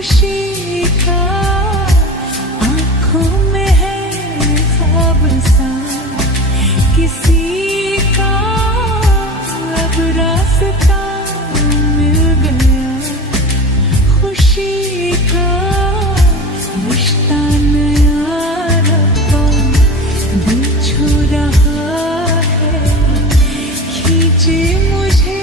खुशी का आंखों में है ख्वाब सा, किसी का अब रास्ता मिल गया। खुशी का रिश्ता नया रब्बा दिल छू रहा है, खींचे मुझे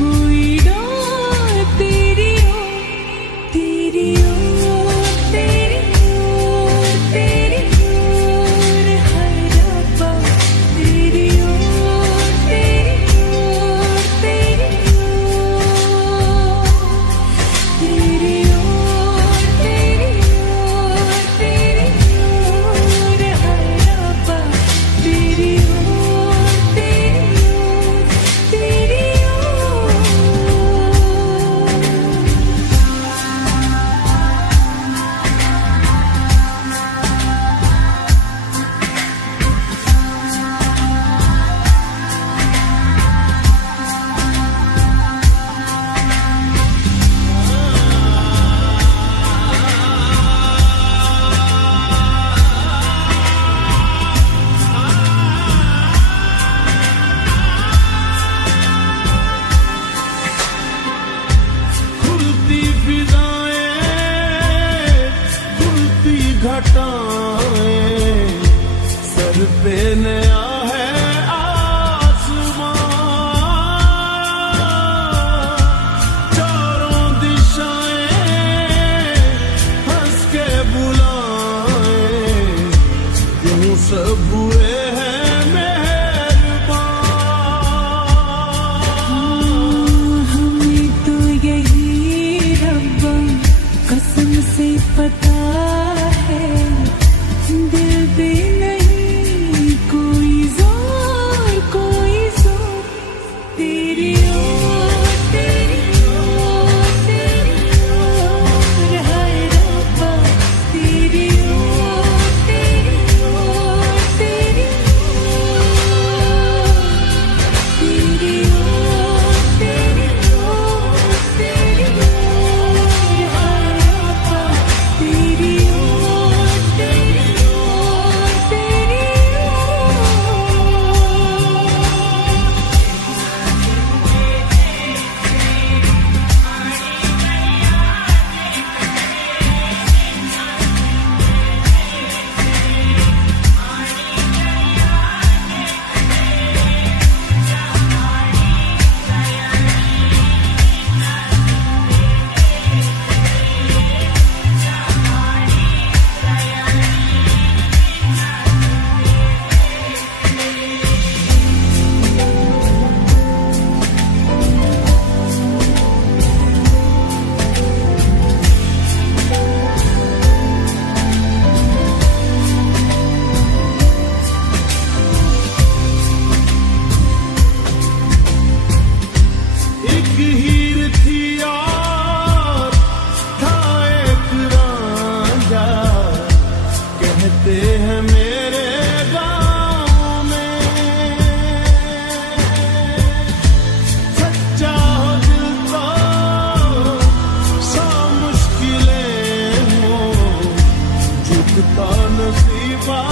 कोई डोर तेरी ओर, तेरी ओर, तेरी ओर, तेरी ओर है रब्बा, तेरी ओर, तेरी ओर, तेरी ओर, तेरी ओर, तेरी ओर, तेरी ओर है रब्बा, तेरी ओर, तेरी ओर, तेरी ओर। खुलती फिजाएं, खुलती घटाएं, सर पे नया है आसमां, चारों दिशाएं हंस के बुलाएं, यूं सब हुए हैं मेहरबान। हमें तो यही रब्बा कसम से पता है, दिल पे नहीं कोई जोर, कोई जोर। तेरी ओर, तेरी ओर, तेरी ओर है रब्बा, तेरी ओर, तेरी ओर, तेरी ओर, तेरी ओर, तेरी ओर, तेरी ओर है रब्बा, तेरी ओर, तेरी ओर, तेरी एक हीर थी और था एक रांझा, कहते हैं मेरे गाँव में, सच्चा हो दिल तो सौ मुश्किलें हो, झुकता नसीबा